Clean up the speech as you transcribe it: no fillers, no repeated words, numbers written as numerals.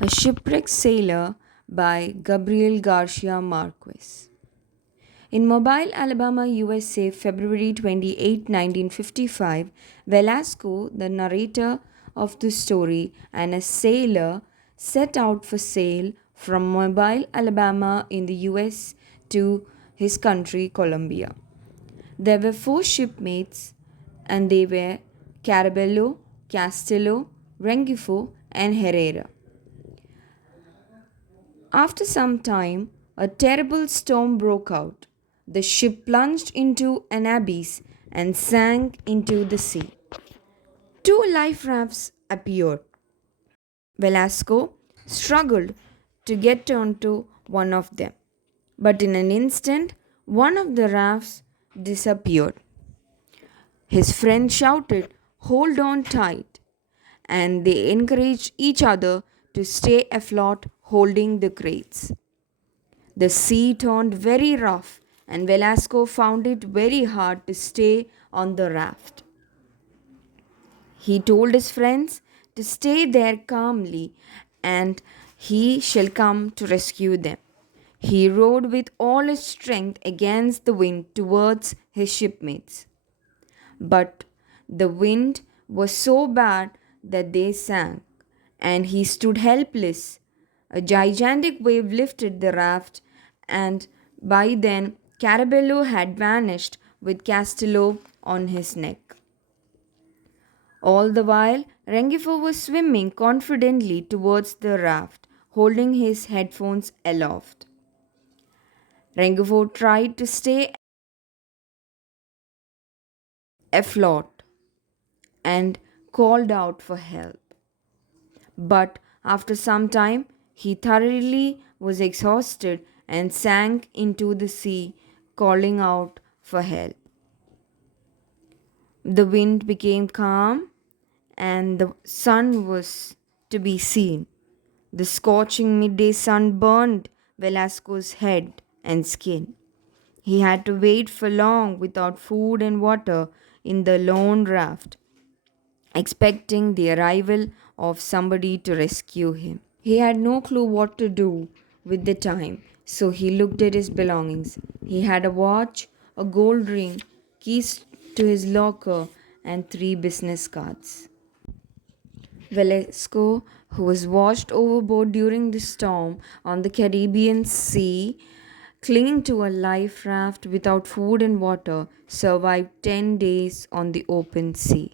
A Shipwrecked Sailor by Gabriel Garcia Marquez. In Mobile, Alabama, USA, February 28, 1955, Velasco, the narrator of the story, and a sailor set out for sail from Mobile, Alabama in the US to his country, Colombia. There were four shipmates, and they were Carabello, Castillo, Rengifo, and Herrera. After some time, a terrible storm broke out. The ship plunged into an abyss and sank into the sea. Two life rafts appeared. Velasco struggled to get onto one of them, but in an instant, one of the rafts disappeared. His friend shouted, "Hold on tight," and they encouraged each other to stay afloat holding the crates. The sea turned very rough, and Velasco found it very hard to stay on the raft. He told his friends to stay there calmly, and he shall come to rescue them. He rowed with all his strength against the wind towards his shipmates. But the wind was so bad that they sank, and he stood helpless. A gigantic wave lifted the raft, and by then Carabello had vanished with Castillo on his neck. All the while, Rengifo was swimming confidently towards the raft, holding his headphones aloft. Rengifo tried to stay afloat and called out for help. But after some time, he thoroughly was exhausted and sank into the sea, calling out for help. The wind became calm and the sun was to be seen. The scorching midday sun burned Velasco's head and skin. He had to wait for long without food and water in the lone raft, expecting the arrival of somebody to rescue him. He had no clue what to do with the time, so he looked at his belongings. He had a watch, a gold ring, keys to his locker, and three business cards. Velasco, who was washed overboard during the storm on the Caribbean Sea, clinging to a life raft without food and water, survived 10 days on the open sea.